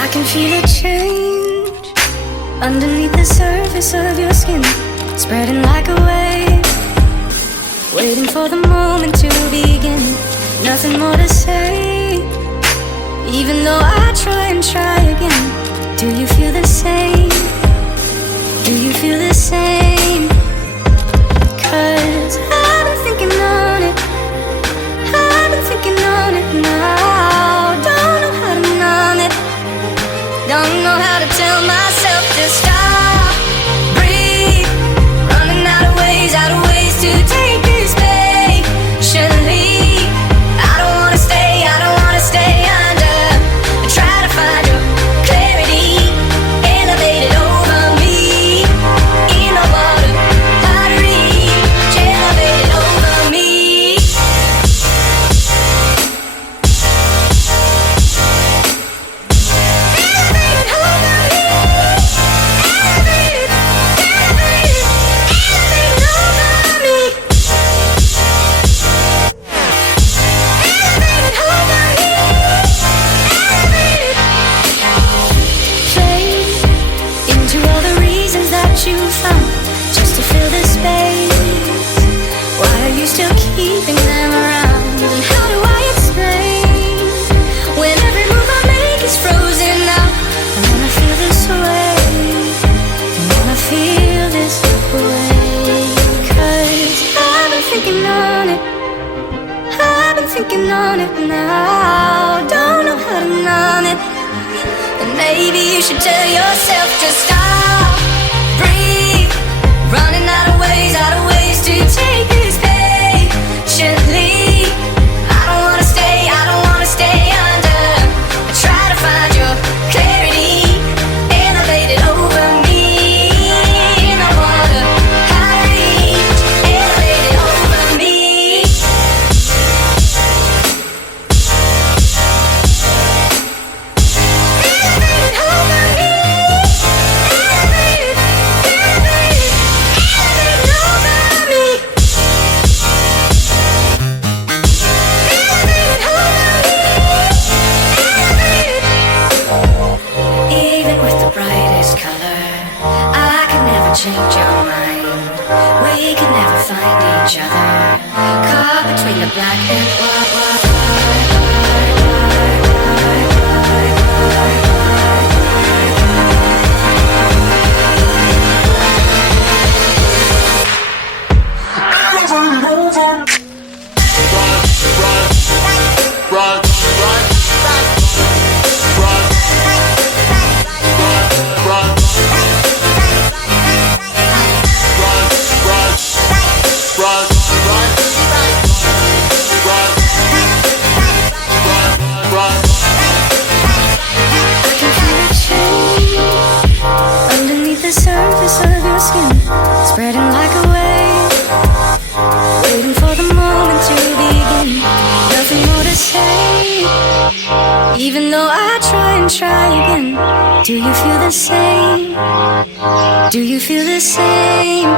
I can feel a change underneath the surface of your skin, spreading like a wave, waiting for the moment to begin. Nothing more to say, even though I try and try again. Do you feel the same? Do you feel the same? 'Cause I've been thinking on it, I've been thinking on it now. Don't know how to numb it, don't know how to tell myself to stop, breathe, running out of ways to take this patiently. I don't wanna stay under. I try to find your clarity, elevated over me, in the water, pottery, elevated over me. Elevated over me, elevated, elevated over me. Elevated over me, elevated. Fade into all the reasons that you found just to fill the space. Why are you still keeping them around? And how do I explain when every move I make is frozen now? I wanna feel this way, I wanna feel this way. 'Cause I've been thinking on it, I've been thinking on it now. Don't know how to numb it, and maybe you should tell yourself to stop, breathe, running out of ways to take this patiently. I don't wanna stay under. I try to find your clarity, elevated over me, in the water, high reach, elevated over me. Elevated over me, elevated, elevated, elevated over me. Elevated over me, elevated. Even with the brightest color, I can never change your mind. We can never find each other, caught between the black and white. Underneath the surface of your skin, spreading like a wave, waiting for the moment to begin. Nothing more to say, even though I try and try again. Do you feel the same? Do you feel the same?